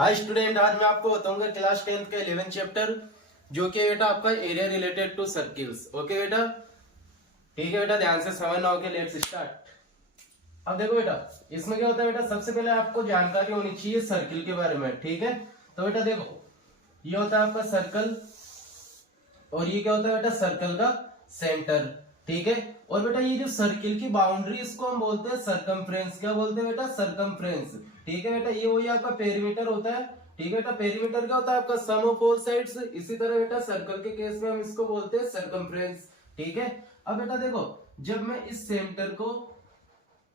Hi student, आज मैं आपको बताऊंगा क्लास 10th का 11th चैप्टर जो कि बेटा आपका area related to circles. Okay बेटा, ठीक है बेटा, ध्यान से समझना। Okay, let's start. अब देखो बेटा, इसमें क्या होता है बेटा, सबसे पहले आपको जानकारी होनी चाहिए सर्किल के बारे में। ठीक है, तो बेटा देखो, ये होता है आपका सर्कल और ये क्या होता है बेटा, सर्कल का सेंटर। ठीक है, और बेटा ये जो सर्किल की बाउंड्री, इसको हम बोलते हैं सरकमफ्रेंस। क्या बोलते हैं बेटा, सरकमफ्रेंस। ठीक है बेटा, ये वही आपका पेरीमीटर होता है। ठीक है बेटा, पेरीमीटर क्या होता है आपका, सम ऑफ ऑल साइड्स। इसी तरह बेटा सर्कल के केस में हम इसको बोलते हैं सरकमफ्रेंस। ठीक है, अब बेटा देखो, जब मैं इस सेंटर को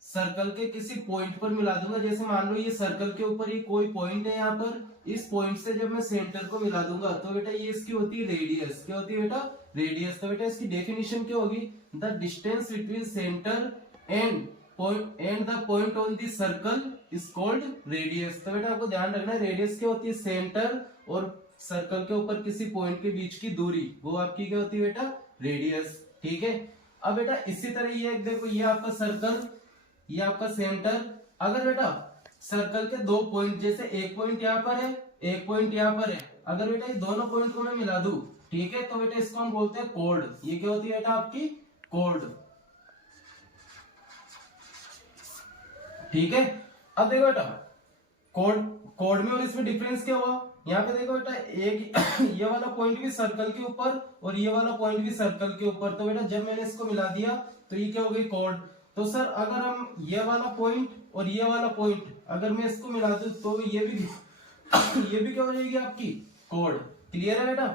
सर्कल के किसी पॉइंट पर मिला दूंगा, जैसे मान लो ये सर्कल के ऊपर ये कोई पॉइंट है, यहाँ पर इस पॉइंट से जब मैं सेंटर को मिला दूंगा तो बेटा ये इसकी होती है रेडियस। क्या होती है बेटा, रेडियस। तो बेटा इसकी डेफिनेशन क्या होगी, the distance between centre and the point on the circle is called radius. तो बेटा आपको ध्यान रखना है, रेडियस क्या होती है, सेंटर और सर्कल के ऊपर किसी पॉइंट के बीच की दूरी, वो आपकी क्या होती है बेटा, रेडियस। ठीक है, अब बेटा इसी तरह ये देखो, ये आपका सर्कल, ये आपका सेंटर। अगर बेटा सर्कल के दो पॉइंट, जैसे एक पॉइंट यहाँ पर है, एक पॉइंट यहाँ पर है, अगर बेटा ये दोनों पॉइंट को मैं मिला दूं, ठीक है, तो बेटा इसको हम बोलते हैं कोड। ये क्या होती है बेटा आपकी, कोड। ठीक है, अब देखो बेटा, कोड में और इसमें डिफरेंस क्या हुआ, यहाँ पे देखो बेटा, एक ये वाला पॉइंट भी सर्कल के ऊपर और ये वाला पॉइंट भी सर्कल के ऊपर। तो बेटा जब मैंने इसको मिला दिया तो ये क्या हो गई, कोड। तो सर अगर हम ये वाला पॉइंट और ये वाला पॉइंट अगर मैं इसको मिला दूं तो ये भी ये भी क्या हो जाएगी आपकी, कोड। क्लियर है बेटा।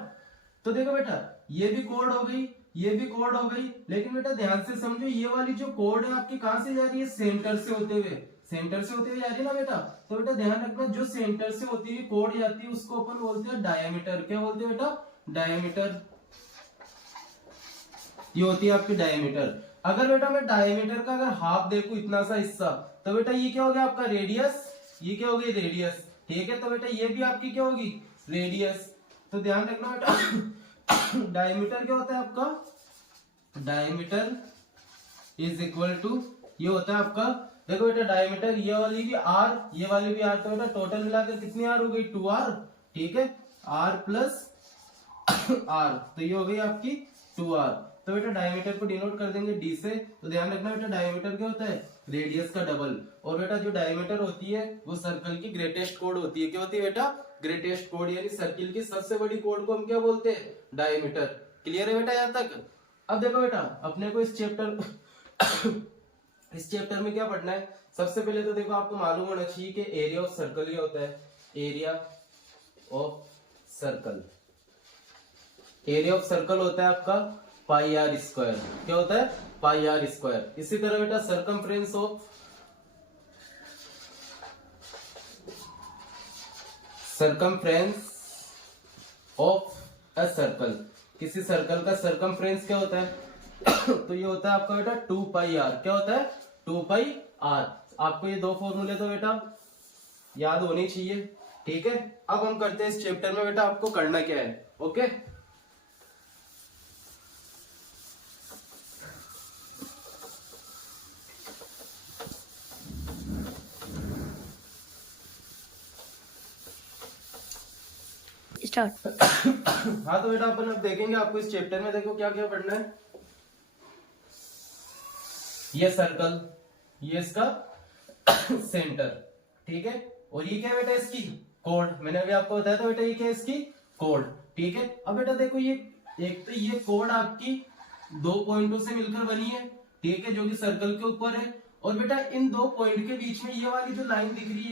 तो देखो बेटा, ये भी कोड हो गई, ये भी कोड हो गई, लेकिन बेटा ध्यान से समझो, ये वाली जो कोड है आपकी कहां से जा रही है, सेंटर से होते हुए, सेंटर से होते हुए जा रही है ना बेटा। तो बेटा ध्यान रखना, जो सेंटर से होती हुई कोड जाती है उसको अपन बोलते हैं डायमीटर। क्या बोलते हैं बेटा, डायमीटर। ये होती है आपकी डायमीटर। अगर बेटा मैं डायमीटर का अगर हाफ देखूं, इतना सा हिस्सा, तो बेटा ये क्या हो गया आपका, रेडियस। ये क्या होगी, रेडियस। ठीक है, तो बेटा ये भी आपकी क्या होगी, रेडियस। तो ध्यान रखना बेटा, डायमीटर क्या होता है आपका, डायमीटर इज इक्वल टू, ये होता है आपका, देखो बेटा डायमीटर, ये वाली भी आर, ये वाली भी आर, तो बेटा टोटल मिलाकर कितनी आर हो गई, 2r। ठीक है, आर प्लस आर, तो ये हो गई आपकी 2r। तो बेटा डायमीटर को डिनोट कर देंगे डी से। तो ध्यान रखना बेटा, डायमीटर क्या होता है, रेडियस का डबल। और बेटा जो डायमीटर होती है वो सर्कल की ग्रेटेस्ट कोड होती है। क्या होती है बेटा, ग्रेटेस्ट कोड, यानी सर्किल की सबसे बड़ी कोड को हम क्या बोलते हैं, डायमीटर। क्लियर है बेटा यहाँ तक। अब देखो बेटा, अपने को इस चैप्टर में क्या पढ़ना है, सबसे पहले तो देखो आपको मालूम होना चाहिए कि एरिया ऑफ सर्कल ये होता है, area of circle. Area of circle होता है आपका पाई आर स्क्वायर। क्या होता है, पाई आर स्क्वायर। इसी तरह बेटा सर्कमफ्रेंस ऑफ अ सर्कल, किसी सर्कल का सर्कमफ्रेंस क्या होता है तो ये होता है आपका बेटा 2 पाई आर। क्या होता है, 2 पाई आर। आपको ये दो फॉर्मूले तो बेटा याद होने चाहिए। ठीक है, अब हम करते हैं इस चैप्टर में बेटा आपको करना क्या है। Okay, start. हाँ तो बेटा अपन अब देखेंगे, आपको इस चैप्टर में देखो क्या क्या पढ़ना है। ये सर्कल, ये इसका सेंटर। ठीक है, और ये क्या बेटा, इसकी कोड। मैंने अभी आपको बताया था बेटा, ये क्या है, इसकी कोड। ठीक है, अब बेटा देखो, ये एक तो ये कोड आपकी दो पॉइंटों से मिलकर बनी है। ठीक है, जो कि सर्कल के ऊपर है। और बेटा इन दो पॉइंट के बीच में ये वाली जो लाइन दिख रही है,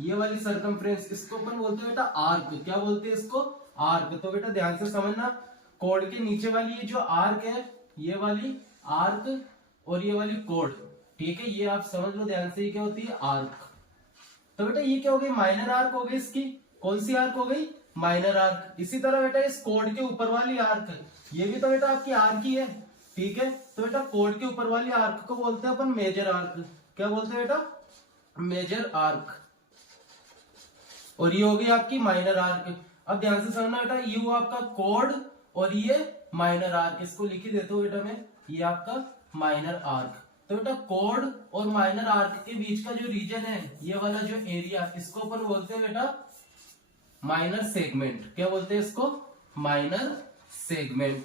ये वाली सर्कमफ्रेंस, इसको अपन बोलते हैं बेटा आर्क। क्या बोलते हैं इसको, आर्क। तो बेटा ध्यान से समझना, कोड के नीचे वाली ये जो आर्क है, ये वाली आर्क और ये वाली कोड। ठीक है, ये आप समझ लो ध्यान से, ये क्या होती है, आर्क। तो बेटा ये क्या हो गई, माइनर आर्क हो गई इसकी। कौन सी आर्क हो गई, माइनर आर्क। इसी तरह बेटा इस कोड के ऊपर वाली आर्क, ये भी तो बेटा आपकी आर्क ही है। ठीक है, तो बेटा कोड के ऊपर वाली आर्क को बोलते हैं अपन मेजर आर्क। क्या बोलते हैं बेटा, मेजर आर्क। और ये हो गई आपकी माइनर आर्क। अब ध्यान से समझना बेटा, ये हुआ आपका कोड और ये माइनर आर्क। इसको लिख ही देता हूं बेटा मैं, ये आपका माइनर आर्क। तो बेटा कोड और माइनर आर्क के बीच का जो रीजन है, ये वाला जो एरिया, इसको अपन बोलते हैं बेटा माइनर सेगमेंट, क्या बोलते हैं इसको, माइनर सेगमेंट,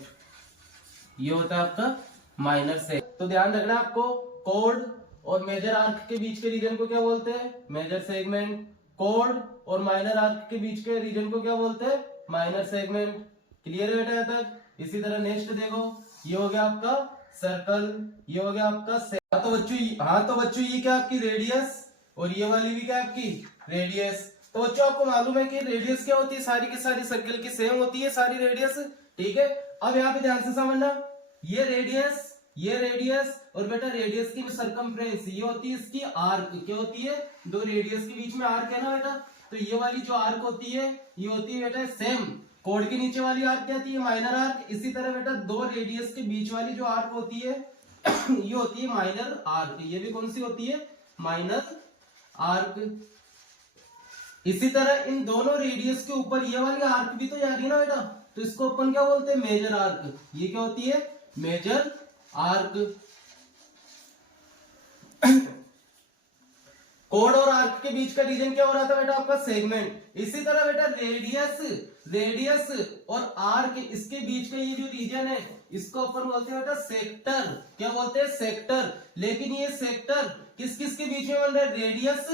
ये होता है आपका माइनर सेगमेंट। तो ध्यान रखना आपको, कोड और मेजर आर्क के बीच के रीजन को क्या बोलते हैं, मेजर सेगमेंट। कोड और माइनर आर्क के बीच के रीजन को क्या बोलते हैं, माइनर सेगमेंट। क्लियर है बेटा यहाँ तक? इसी तरह नेक्स्ट देखो, ये हो गया आपका सर्कल, ये हो गया आपका हाँ तो बच्चों ये क्या आपकी रेडियस, और ये वाली भी क्या आपकी रेडियस। तो बच्चों आपको मालूम है कि रेडियस क्या होती है, सारी की सारी सर्कल की सेम होती है सारी रेडियस, ठीक है। अब यहाँ पे ध्यान से समझना, ये रेडियस और बेटा रेडियस की सरकमफ्रेंस, ये होती है इसकी आर्क, क्या होती है, दो रेडियस के बीच में आर्क है ना बेटा, तो ये वाली जो आर्क होती है ये होती है बेटा सेम। कोड के नीचे वाली आर्क क्या होती है, माइनर आर्क। इसी तरह बेटा दो रेडियस के बीच वाली जो आर्क होती है ये होती है माइनर आर्क। ये भी कौन सी होती है, माइनर आर्क। इसी तरह इन दोनों रेडियस के ऊपर ये वाली आर्क भी तो जा रही है ना बेटा, तो इसको अपन क्या बोलते हैं, मेजर आर्क। ये क्या होती है, मेजर आर्क। कोड और आर्क के बीच का रीजन क्या हो रहा था बेटा, आपका सेगमेंट। इसी तरह बेटा रेडियस और आर्क, इसके बीच का ये जो रीजन है इसको अपन बोलते हैं बेटा सेक्टर। क्या बोलते हैं, सेक्टर। लेकिन ये सेक्टर किस किस के बीच में बन रहा है, रेडियस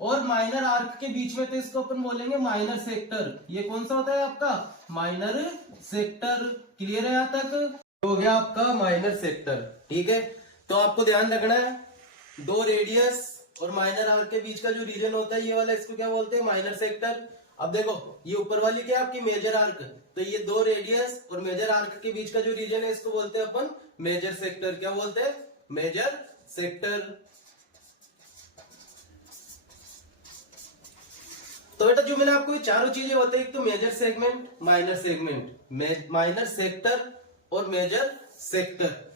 और माइनर आर्क के बीच में, तो इसको अपन बोलेंगे माइनर सेक्टर। ये कौन सा होता है आपका, माइनर सेक्टर। क्लियर है यहाँ तक? हो गया आपका माइनर सेक्टर, ठीक है। तो आपको ध्यान रखना है, दो रेडियस और माइनर आर्क के बीच का जो रीजन होता है ये वाला, इसको क्या बोलते हैं, माइनर सेक्टर। अब देखो ये ऊपर वाली क्या है आपकी मेजर आर्क, तो ये दो रेडियस और मेजर आर्क के बीच का जो रीजन है इसको बोलते हैं अपन मेजर सेक्टर। क्या बोलते हैं, मेजर सेक्टर। तो बेटा जो मैंने आपको ये चारों चीजें बताई, एक तो major segment, minor segment, minor sector और मेजर सेक्टर।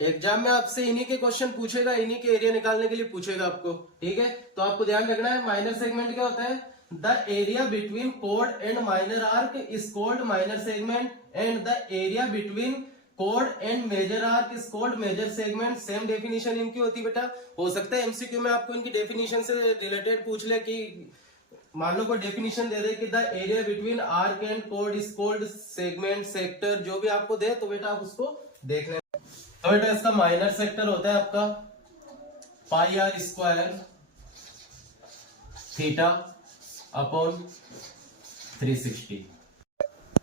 एग्जाम में आपसे इन्हीं के क्वेश्चन पूछेगा, इन्हीं के एरिया निकालने के लिए पूछेगा आपको, ठीक है। तो आपको ध्यान रखना है, माइनर सेगमेंट क्या होता है, the area between code and minor arc is called minor segment, and the area between code and major arc is called major segment. Same definition इनकी होती है बेटा। हो सकता है एमसीक्यू में आपको इनकी डेफिनेशन से रिलेटेड पूछ ले, कि मान लो कोई डेफिनेशन दे दे कि the area between arc and code is called segment, sector, जो भी आपको दे तो बेटा आप उसको देख लेना। तो बेटा इसका माइनर सेक्टर होता है आपका pi are square theta upon 360।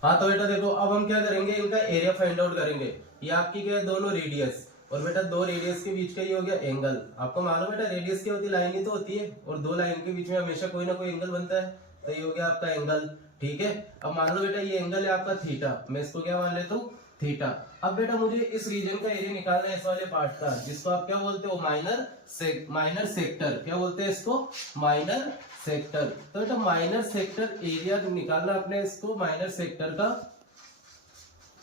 हाँ तो बेटा देखो, अब हम क्या करेंगे, इनका एरिया फाइंड आउट करेंगे। ये आपकी क्या है, दोनों रेडियस, और बेटा दो रेडियस के बीच का ये हो गया एंगल। आपको मालूम बेटा रेडियस क्या होती है, लाइन ही तो होती है, और दो लाइन के बीच में हमेशा कोई ना कोई एंगल बनता है, तो ये हो गया आपका एंगल, ठीक है। अब मान लो बेटा ये एंगल है आपका थीटा, मैं इसको क्या मान लेता हूँ, थीटा। अब बेटा मुझे इस रीजन का एरिया निकालना है, इस वाले पार्ट का, जिसको आप क्या बोलते हो, माइनर सेक्टर। क्या बोलते हैं इसको, माइनर सेक्टर। तो बेटा माइनर सेक्टर एरिया निकालना अपने, इसको माइनर सेक्टर का,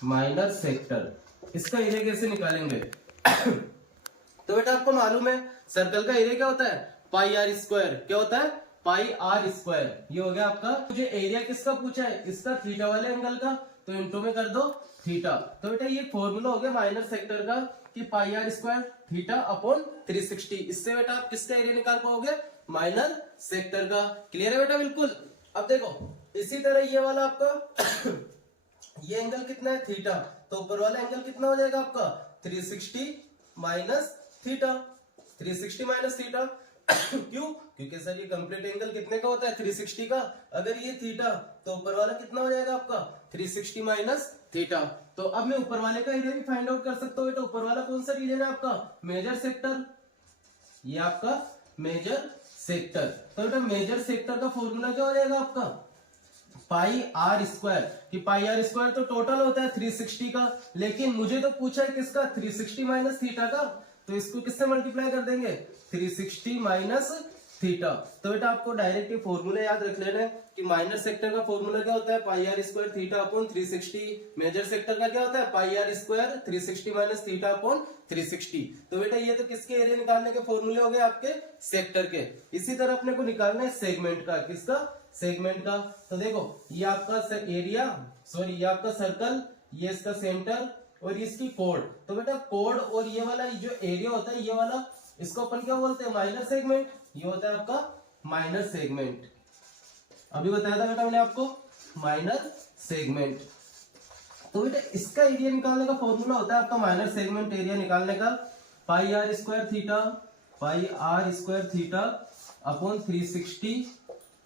माइनर सेक्टर, इसका एरिया कैसे निकालेंगे तो बेटा आपको मालूम है सर्कल का एरिया क्या होता है, पाई आर स्क्वायर। क्या होता है, पाई आर स्क्वायर। ये हो गया आपका, मुझे एरिया किसका पूछा है, इसका थीटा वाले एंगल का, तो इंटू में कर दो थीटा। तो बेटा ये फॉर्मूला हो गया माइनर सेक्टर का, कि pi are square theta upon 360। इससे बेटा आप किसका एरिया निकाल पाओगे, माइनर सेक्टर का। क्लियर है बेटा, बिल्कुल। अब देखो इसी तरह ये वाला आपका ये एंगल कितना है, थीटा, तो ऊपर वाला एंगल कितना हो जाएगा आपका, 360 माइनस थीटा। 360 माइनस थीटा क्यों, क्योंकि सर ये कंप्लीट एंगल कितने का होता है, 360 का। अगर ये थीटा तो ऊपर वाला कितना हो जाएगा आपका, 360 माइनस थीटा। तो अब मैं ऊपर वाले का एरिया भी फाइंड आउट कर सकता हूँ। तो ऊपर वाला कौन सा रीजन है आपका, मेजर सेक्टर। ये आपका मेजर सेक्टर। तो बेटा मेजर सेक्टर का फॉर्मूला क्या हो जाएगा आपका, पाई आर स्क्वायर। कि पाई आर स्क्वायर तो टोटल होता है 360 का, लेकिन मुझे तो पूछा है किसका, 360 माइनस थीटा का। तो इसको किससे मल्टीप्लाई कर देंगे, 360 माइनस थीटा। तो बेटा आपको डायरेक्ट ये फॉर्मूला याद रख लेना है कि माइनर सेक्टर का फॉर्मूला क्या होता है, pi are square theta upon 360। Major sector का क्या होता है, pi are square 360 minus theta upon 360। तो बेटा ये तो किसके एरिया निकालने के फॉर्मूले हो गए, आपके सेक्टर के। इसी तरह अपने को निकालना है सेगमेंट का। किसका, सेगमेंट का। तो देखो ये आपका एरिया, सॉरी ये आपका सर्कल, ये इसका सेंटर और इसकी कोड। तो बेटा कोड और ये वाला जो एरिया होता है ये वाला, इसको अपन क्या बोलते हैं, माइनर सेगमेंट। ये होता है आपका माइनर सेगमेंट। अभी बताया था बेटा मैंने आपको, माइनर सेगमेंट। तो बेटा इसका एरिया निकालने का फॉर्मूला होता है आपका माइनर सेगमेंट एरिया निकालने का, pi are square theta upon 360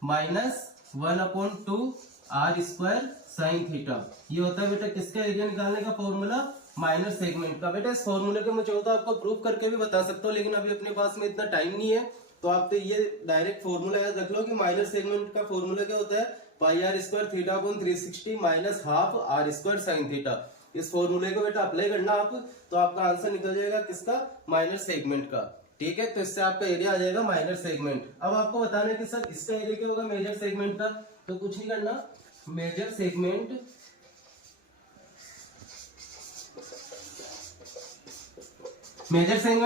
minus 1/2 are square sine theta. ये होता है बेटा किसका एरिया निकालने का फॉर्मूला, माइनर सेगमेंट का। बेटा इस फॉर्मूले के मैं चाहूँ तो आपको प्रूव करके भी बता सकता हूँ, लेकिन अभी अपने पास में इतना टाइम नहीं है, तो आप तो ये डायरेक्ट फॉर्मूला याद रख लो कि माइनर सेगमेंट का फॉर्मूला क्या होता है, pi are square theta upon 360 minus half r square sine theta. इस फॉर्मूले को बेटा अप्लाई करना आप, तो आपका आंसर निकल जाएगा किसका, माइनर सेगमेंट का। ठीक है, तो इससे आपका एरिया आ जाएगा माइनर सेगमेंट। अब आपको बताना है कि सर इसका एरिया क्या होगा मेजर सेगमेंट का, तो कुछ नहीं करना, मेजर सेगमेंट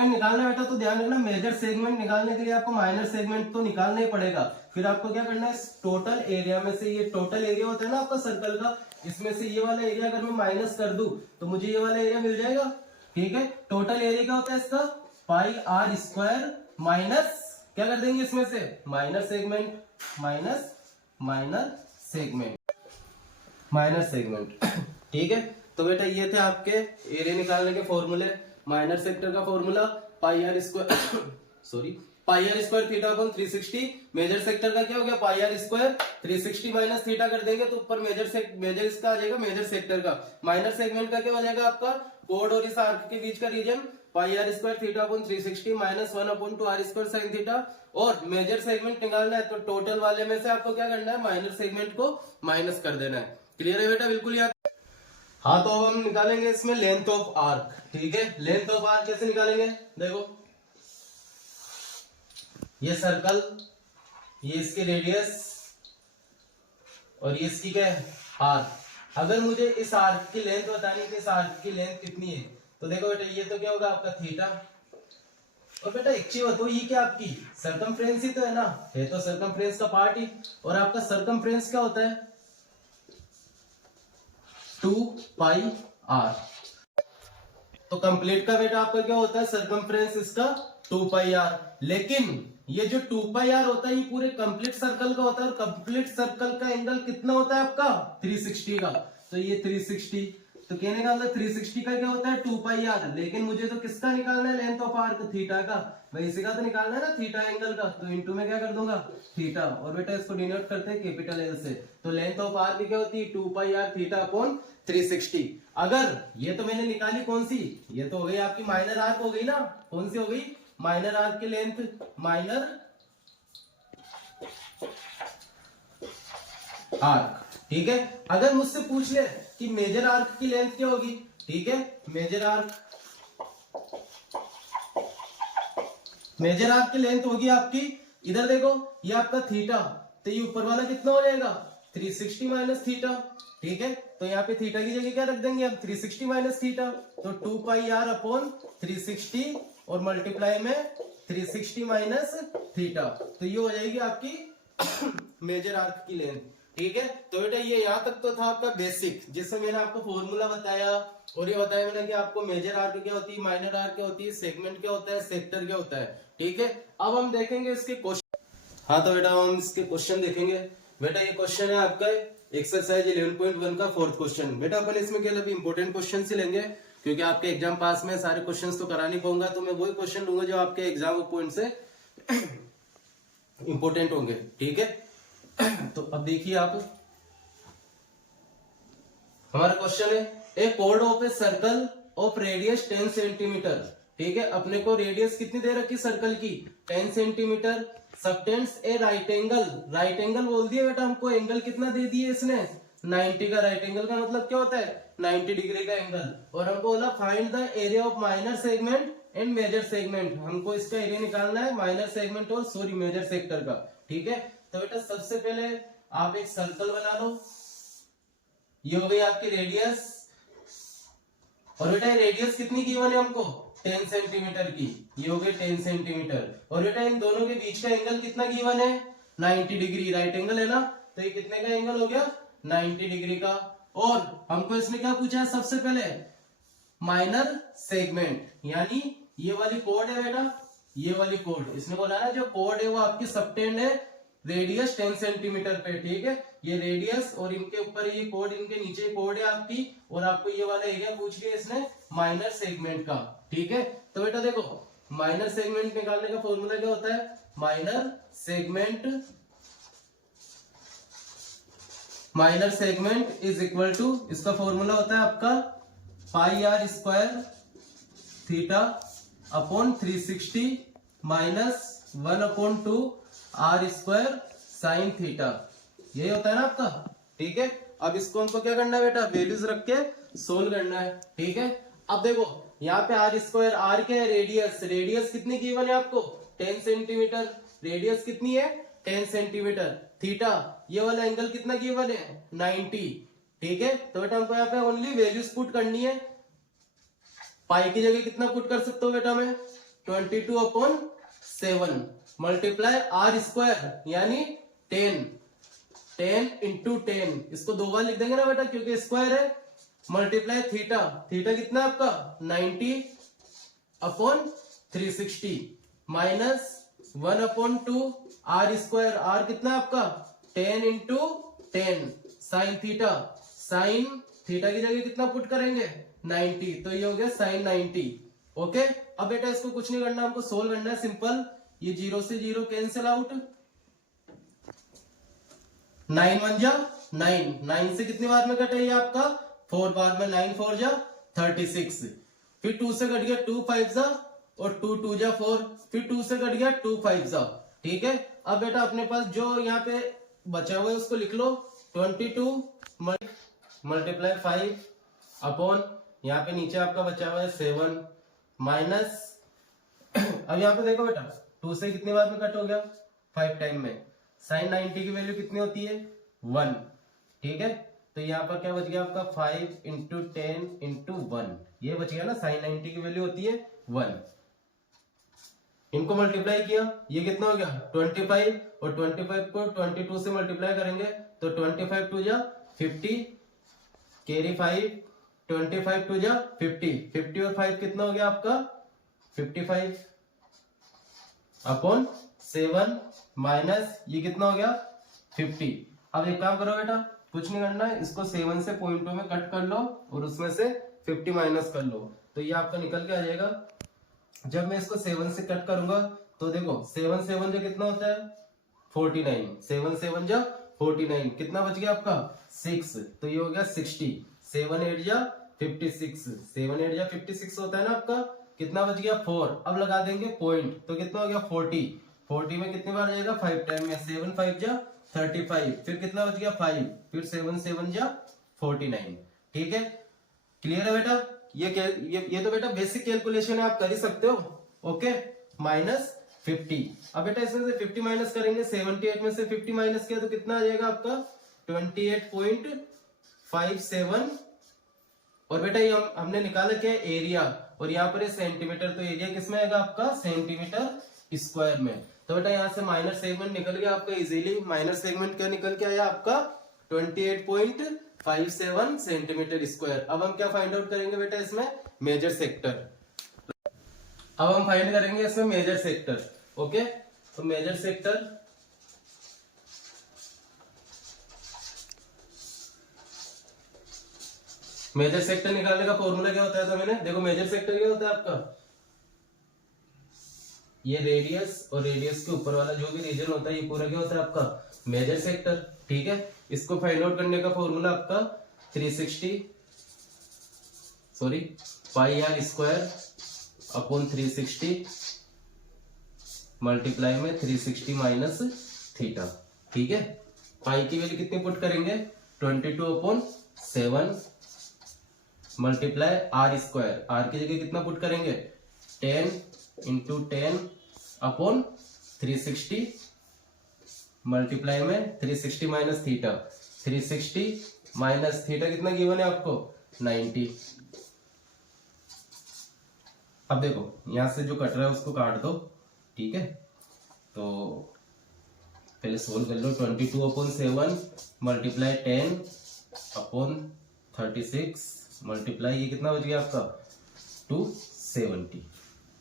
निकालना बेटा, तो ध्यान रखना मेजर सेगमेंट निकालने के लिए आपको माइनर सेगमेंट तो निकालना ही पड़ेगा। फिर आपको क्या करना है, इस टोटल एरिया में से, ये टोटल एरिया होता है ना आपका सर्कल का, इसमें से ये वाला एरिया अगर मैं माइनस कर दूं तो मुझे ये वाला एरिया मिल जाएगा। ठीक है, टोटल एरिया क्या होता है इसका, पाई आर स्क्वायर माइनस क्या कर देंगे इसमें से, माइनर सेगमेंट, माइनर सेगमेंट। ठीक है, तो बेटा ये थे आपके एरिया निकालने के फॉर्मूले। माइनर सेक्टर का formula pi are square theta upon 360, major sector का क्या हो गया, pi are square 360 minus theta कर देंगे तो ऊपर मेजर इसका आ जाएगा, मेजर सेक्टर का। माइनर सेगमेंट का क्या हो जाएगा आपका, कोड और इस आर्क के बीच का region, pi are square theta upon 360 minus 1/2 are square sine theta. और मेजर सेगमेंट निकालना है तो टोटल वाले में से आपको क्या करना है, माइनर सेगमेंट को माइनस कर देना है। क्लियर है बेटा, बिल्कुल याद। हाँ, तो अब हम निकालेंगे इसमें लेंथ ऑफ आर्क। ठीक है, लेंथ ऑफ आर्क कैसे निकालेंगे, देखो ये सर्कल, ये इसकी रेडियस और ये इसकी क्या है, आर्क। अगर मुझे इस आर्क की लेंथ बतानी है कि इस आर्क की लेंथ कितनी है, तो देखो बेटा ये तो क्या होगा आपका थीटा, और बेटा एक चीज बताओ ये क्या आपकी सरकमफ्रेंस ही तो है ना, है तो सरकमफ्रेंस का पार्ट ही, और आपका सरकमफ्रेंस क्या होता है 2 पाई आर। तो कंप्लीट का बेटा आपका क्या होता है, सरकमफ्रेंस इसका 2 पाई आर। लेकिन ये जो 2 पाई आर होता है ये पूरे कंप्लीट सर्कल का होता है, और कंप्लीट सर्कल का एंगल कितना होता है आपका 360 का। तो ये 360, तो कहने का मतलब 360 का क्या होता है 2 पाई आर। लेकिन मुझे तो किसका निकालना है, लेंथ ऑफ आर्क थीटा का, भाई इसी का तो निकालना है ना, थीटा एंगल का। तो इनटू में क्या कर दूंगा, थीटा, और बेटा इसको डिनोट करते हैं कैपिटल एल से। तो लेंथ ऑफ आर्क क्या होती है 2 पाई आर थीटा अपॉन 360। अगर ये तो मैंने निकाली कौन सी, ये तो हो गई आपकी माइनर आर्क हो गई ना, कौन सी हो गई, माइनर आर्क की लेंथ, माइनर आर्क। ठीक है, अगर मुझसे पूछ ले कि मेजर आर्क की लेंथ क्या होगी, ठीक है, मेजर आर्क की लेंथ होगी आपकी, इधर देखो ये आपका थीटा, तो ये ऊपर वाला कितना हो जाएगा 360 माइनस थीटा। ठीक है, तो यहाँ पे थीटा की जगह क्या रख देंगे हम 360 माइनस थीटा, तो 2 पाई आर अपॉन 360 और मल्टीप्लाई में 360 माइनस थीटा, तो ये हो जाएगी आपकी मेजर आर्क की लेंथ। ठीक है, तो बेटा ये यहाँ तक तो था आपका बेसिक, जिससे मैंने आपको फॉर्मूला बताया, और ये बताया मैंने कि आपको मेजर आर्क क्या होती है, माइनर आर्क क्या होती है, सेगमेंट क्या होता है, सेक्टर क्या होता है। ठीक है, अब हम देखेंगे इसके क्वेश्चन। हाँ, तो बेटा हम इसके क्वेश्चन देखेंगे। बेटा ये क्वेश्चन है आपका एक्सरसाइज 11.1 का 4th क्वेश्चन। बेटा अपन इसमें क्या इंपोर्टेंट क्वेश्चन ही लेंगे, क्योंकि आपके एग्जाम पास में सारे क्वेश्चंस तो करा नहीं पाऊंगा, तो मैं वही क्वेश्चन लूंगा जो आपके एग्जाम पॉइंट से इंपोर्टेंट होंगे। ठीक है, तो अब देखिए आप, हमारा क्वेश्चन है ए कोड of a circle of radius 10 centimetre. ठीक है, अपने को रेडियस कितनी दे रखी सर्कल की 10 सेंटीमीटर, सबटेंड्स ए राइट एंगल, राइट एंगल बोल दिया बेटा हमको, एंगल कितना दे दिए इसने 90 का। राइट एंगल का मतलब क्या होता है 90 डिग्री का एंगल। और हमको बोला find the area of minor segment and major segment, हमको इसका एरिया निकालना है माइनर सेगमेंट और सॉरी मेजर सेक्टर का। ठीक है, तो बेटा सबसे पहले आप एक सर्कल बना लो, ये हो गई आपकी रेडियस, और बेटा रेडियस कितनी गिवन है हमको 10 सेंटीमीटर की, ये हो गई 10 सेंटीमीटर। और बेटा इन दोनों के बीच का एंगल कितना गिवन है 90 डिग्री, राइट एंगल है ना, तो ये कितने का एंगल हो गया 90 डिग्री का। और हमको इसने क्या पूछा है सबसे पहले माइनर सेगमेंट, यानी ये वाली कोड है बेटा, ये वाली कोड इसने बोला ना जो कोड है वो आपकी सबटेंड है रेडियस 10 सेंटीमीटर पे, ठीक है। ये रेडियस और इनके ऊपर ये कोड, इनके नीचे कोड है आपकी, और आपको ये वाला एरिया पूछ लिया इसने माइनर सेगमेंट का, ठीक है। तो बेटा देखो माइनर सेगमेंट निकालने का फॉर्मूला क्या होता है, minor segment is equal to, इसका फॉर्मूला होता है आपका pi are square theta upon 360 minus 1/2 are square sine theta, यही होता है ना आपका, ठीक है। अब इसको हमको क्या करना है बेटा, वैल्यूज रख के सोल्व करना है, ठीक है। अब देखो यहाँ पे आर स्क्वायर, आर क्या है, रेडियस, रेडियस कितनी गिवन है आपको 10 सेंटीमीटर, रेडियस कितनी है 10 सेंटीमीटर, थीटा ये वाला एंगल कितना गिवन है 90, ठीक है। तो बेटा हमको यहाँ पे ओनली वैल्यूज पुट करनी है। पाई की जगह कितना पुट कर सकते हो बेटा मैं, 22/7 मल्टीप्लाई आर स्क्वायर यानी 10 इंटू 10, इसको दो बार लिख देंगे ना बेटा क्योंकि स्क्वायर है, मल्टीप्लाई थीटा, थीटा कितना आपका 90/360 माइनस 1/2 आर स्क्वायर, आर कितना आपका 10 into 10 sine theta, sine theta की जगह कितना पुट करेंगे 90, तो ये हो गया साइन 90, ओके। अब बेटा इसको कुछ नहीं करना, हमको सोल्व करना है, सिंपल, ये 0 से 0 कैंसिल आउट, 9 1 जा 9, 9 से कितनी बार में कटे ये आपका 4 बार में, 9 4 जा 36, फिर 2 से कट गया 2 5 जा, और 2 2 जा 4, फिर 2 से कट गया 2 5 जा, ठीक है। अब बेटा अपने पास जो यहाँ पे बचा हुआ है उसको लिख लो, 22 मल्टीप्लाई 5 अपॉन, यहाँ पे नीचे आपका बचा हुआ है 7 माइनस, अब यहाँ पे देखो बेटा 2 से कितनी बार में कट हो गया 5 टाइम में, साइन 90 की वैल्यू कितनी होती है 1, ठीक है। तो यहाँ पर क्या बच गया आपका 5 इंटू 10 इंटू 1, ये बच गया ना, साइन 90 की वैल्यू होती है 1, इनको मल्टीप्लाई किया, ये कितना हो गया 25, और 25 को 22 से मल्टीप्लाई करेंगे तो 25 2 जा 50, कैरी 5, 25 2 जा 50, 50 और 5 कितना हो गया आपका 55 अपॉन 7 माइनस ये कितना हो गया 50। अब एक काम करो बेटा, कुछ नहीं करना है, इसको 7 से पॉइंटों में कट कर लो और उसमें से 50 माइनस कर लो, तो ये आपका निकल के आ जाएगा। जब मैं इसको 7 से कट करूंगा तो देखो 7 7 जो कितना होता है 49, 7 7 जा 49, कितना बच गया आपका 6, तो ये हो गया 60, 7 8 जा 56, 7 8 जा 56 होता है ना आपका, कितना बच गया 4, अब लगा देंगे पॉइंट, तो कितना हो गया 40, 40 में कितनी बार जाएगा 5 टाइम में, 7 5 जा 35, फिर कितना बच गया 5, फिर 7 7 जा 49, ठीक है। क्लियर है बेटा, ये तो बेटा बेसिक कैलकुलेशन है, आप कर ही सकते हो, ओके। माइनस 50, अब बेटा इसमें से 50 माइनस करेंगे, 78 में से 50 माइनस किया तो कितना आ जाएगा आपका 28.57, और बेटा ये हमने निकाला क्या एरिया, और यहाँ पर सेंटीमीटर, तो एरिया किसमें आएगा आपका सेंटीमीटर स्क्वायर में। तो बेटा यहाँ से माइनर सेगमेंट निकल गया आपका इजीली, माइनर सेगमेंट क्या निकल के आया आपका 28.57 सेंटीमीटर स्क्वायर। अब हम क्या फाइंड आउट करेंगे बेटा इसमें मेजर सेक्टर, अब हम फाइंड करेंगे इसमें मेजर सेक्टर, ओके। तो मेजर सेक्टर, मेजर सेक्टर निकालने का फॉर्मूला क्या होता है, तो मैंने देखो मेजर सेक्टर क्या होता है आपका, ये रेडियस और रेडियस के ऊपर वाला जो भी रीजन होता है ये पूरा क्या होता है आपका मेजर सेक्टर, ठीक है। इसको फाइंड आउट करने का फॉर्मूला आपका 360 पाई आर स्क्वायर अपॉन 360 मल्टीप्लाई में 360 माइनस थीटा, ठीक है। पाई की वैल्यू कितनी पुट करेंगे 22/7 मल्टीप्लाई आर स्क्वायर, आर की जगह कितना पुट करेंगे 10 इंटू 10 अपॉन 360 मल्टीप्लाई में 360 माइनस थीटा, 360 माइनस थीटा कितना गिवन है आपको 90। अब देखो यहां से जो कट रहा है उसको काट दो, ठीक है। तो पहले सोल्व कर लो, 22/7 मल्टीप्लाई 10 अपॉन 36 मल्टीप्लाई ये कितना बच गया आपका 270,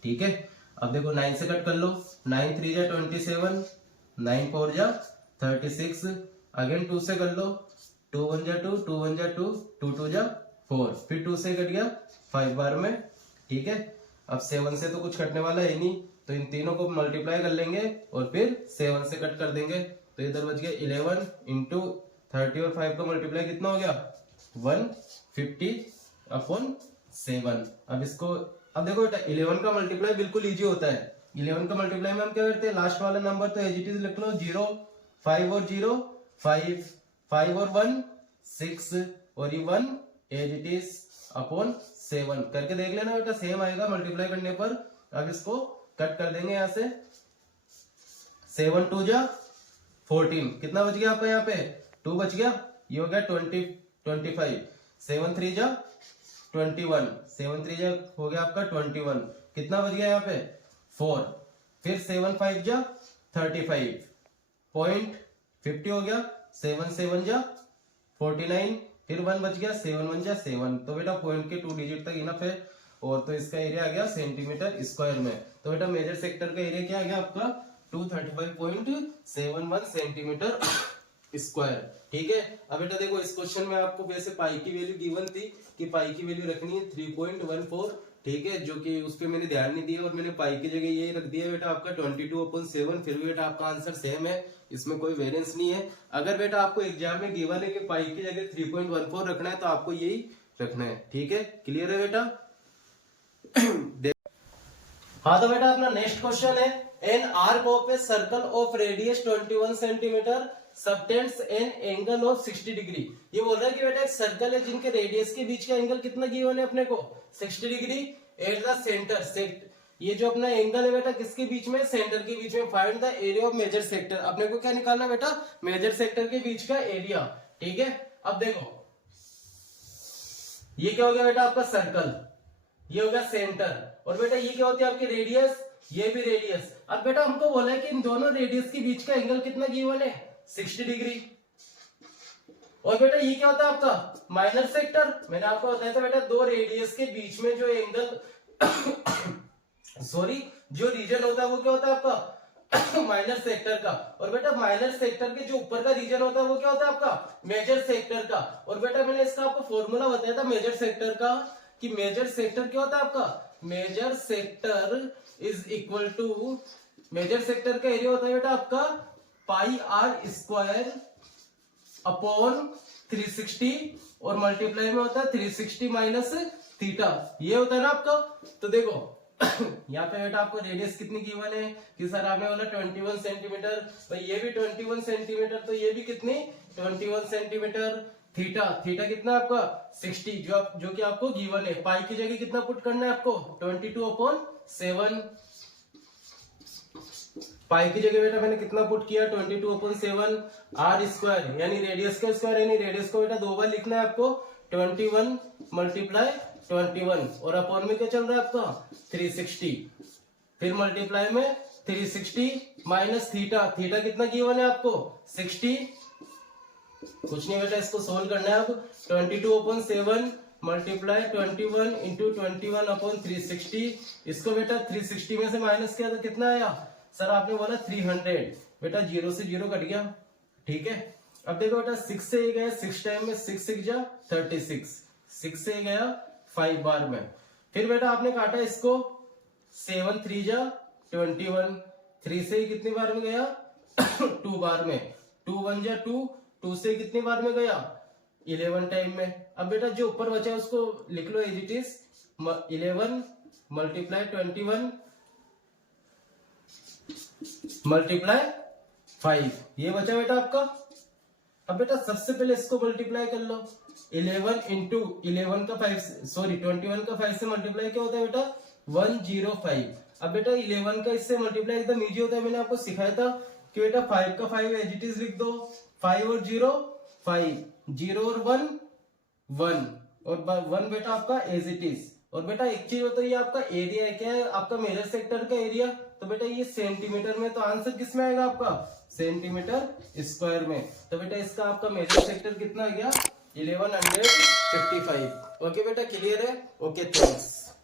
ठीक है। अब देखो 9 से कट कर लो, 9 3 जा 27, 9 4 जा 36, अगेन 2 से कर लो, 2 1 जा 2, 2 1 जा 2, 2 2 जा 4, फिर 2 से कट गया 5 बार में, ठीक है। अब 7 से तो कुछ कटने वाला है नहीं, तो इन तीनों को मल्टीप्लाई कर लेंगे और फिर 7 से कट कर देंगे, तो इधर बच गया 11 इंटू 30 और 5 का मल्टीप्लाई कितना हो गया 150/7। अब इसको, अब देखो बेटा 11 का मल्टीप्लाई बिल्कुल इजी होता है। 11 का मल्टीप्लाई में हम क्या करते हैं, लास्ट वाला नंबर तो एज इट इज लिख लो, 0 5 और 0 5 5 और 1 6 और ये 1 एज इट इज अपॉन 7 करके देख लेना बेटा, सेम आएगा मल्टीप्लाई करने पर। अब इसको कट कर देंगे यहाँ से, 7 2 जा 14, कितना बच गया आपका यहाँ पे 2 बच गया, ये हो गया 25, 7 3 जा 21, 7 3 जा हो गया आपका 21, कितना बच गया यहाँ पे 4, फिर 7 5 जा 35, पॉइंट 50 हो गया, 7 7 जा 49, फिर 1 बच गया, 7 1 जा 7, तो बेटा पॉइंट के 2 डिजिट तक इनफ है। और तो इसका एरिया आ गया सेंटीमीटर स्क्वायर में, तो बेटा मेजर सेक्टर का एरिया क्या आ गया आपका 235.71 सेंटीमीटर स्क्वायर, ठीक है। अब बेटा देखो इस क्वेश्चन में आपको वैसे पाई की वैल्यू गिवन थी कि पाई की वैल्यू रखनी है 3.14, ठीक है, जो कि उस पे मैंने ध्यान नहीं दिया और मैंने पाई की जगह यही रख दिया बेटा आपका 22/7, फिर भी बेटा आपका आंसर सेम है, इसमें कोई वेरिएंस नहीं है। अगर बेटा आपको एग्जाम में गिवन है कि पाई की जगह 3.14 रखना है तो आपको यही रखना है, ठीक है, क्लियर है बेटा। हाँ तो बेटा अपना नेक्स्ट क्वेश्चन है, an arc of a circle of radius 21 centimetre subtends an angle of 60 degree. ये बोल रहा है कि बेटा एक सर्कल है जिनके रेडियस के बीच का एंगल कितना गिवन है अपने को 60 डिग्री एट द सेंटर। ये जो अपना एंगल है बेटा किसके बीच में, सेंटर के बीच में। Find the area of major sector, अपने को क्या निकालना बेटा, मेजर सेक्टर के बीच का एरिया, ठीक है। अब देखो ये क्या हो गया बेटा आपका सर्कल, ये हो गया सेंटर, और बेटा ये क्या होती है आपकी रेडियस, ये भी रेडियस। अब बेटा हमको बोला है कि इन दोनों रेडियस के बीच का एंगल कितना गिवन है 60 डिग्री। और बेटा ये क्या होता है आपका माइनर सेक्टर, मैंने आपको बताया था बेटा दो रेडियस के बीच में जो एंगल सॉरी जो रीजन होता है वो क्या होता है आपका माइनर सेक्टर का। और बेटा माइनर सेक्टर के जो ऊपर का रीजन होता है वो क्या होता है आपका मेजर सेक्टर का। और बेटा मैंने इसका आपको फॉर्मूला बताया था मेजर सेक्टर का, कि मेजर सेक्टर क्या होता है आपका, major sector is equal to, major sector का एरिया होता है बेटा आपका पाई आर स्क्वायर अपॉन 360 और मल्टीप्लाई में होता है 360 माइनस थीटा, ये होता है ना आपका। तो देखो यहाँ पे बेटा आपको रेडियस कितनी गिवन है कि सर आपने बोला 21 सेंटीमीटर, भाई ये भी 21 सेंटीमीटर, तो ये भी कितनी 21 सेंटीमीटर। थीटा, थीटा कितना आपका 60, जो कि आपको गिवन है। पाई की जगह कितना पुट करना है आपको 22/7, पाई की जगह बेटा मैंने कितना पुट किया 22/7, आर स्क्वायर यानी रेडियस का स्क्वायर, यानी रेडियस को बेटा दो बार लिखना है आपको 21 मल्टीप्लाई 21, और अपॉन में क्या चल रहा है आपका 360, फिर मल्टीप्लाई में 360 माइनस थीटा, थीटा कितना गिवन है आपको 60, कुछ नहीं बेटा इसको सोल्व करना है। अब 22/7 मल्टीप्लाई 21 इंटू 21/360, इसको बेटा 360 में से माइनस किया तो कितना आया, सर आपने बोला 300, बेटा 0 से 0 कट गया, ठीक है। अब देखो बेटा 6 से ये गया 6 टाइम में, 6 6 जा 36, 6 से गया 5 बार में, फिर बेटा आपने काटा इसको 7 3 जा 21, 3 से कितनी बार में गया 2 बार में, 2 1 जा 2, 2 से कितनी बार में गया 11 टाइम में। अब बेटा जो ऊपर बचा है उसको लिख लो as it is 11 multiply 21 multiply 5, ये बचा बेटा आपका। अब बेटा सबसे पहले इसको मल्टीप्लाई कर लो 11 इंटू 11 का 5, सॉरी 21 का 5 से मल्टीप्लाई क्या होता है बेटा 105। अब बेटा 11 का इससे मल्टीप्लाई एकदम इजी होता है, मैंने आपको सिखाया था कि बेटा 5 का 5 एज इट इज लिख दो, 5 और 0 5, 0 और 1 1, और 1 बेटा आपका एज इट इज। और बेटा एक चीज होता है ये आपका एरिया है, क्या है आपका मेजर सेक्टर का एरिया, तो बेटा ये सेंटीमीटर में, तो आंसर किस में आएगा आपका सेंटीमीटर स्क्वायर में। तो बेटा इसका आपका मेजर सेक्टर कितना आ गया 1155। ओके बेटा क्लियर है, ओके थैंक्स।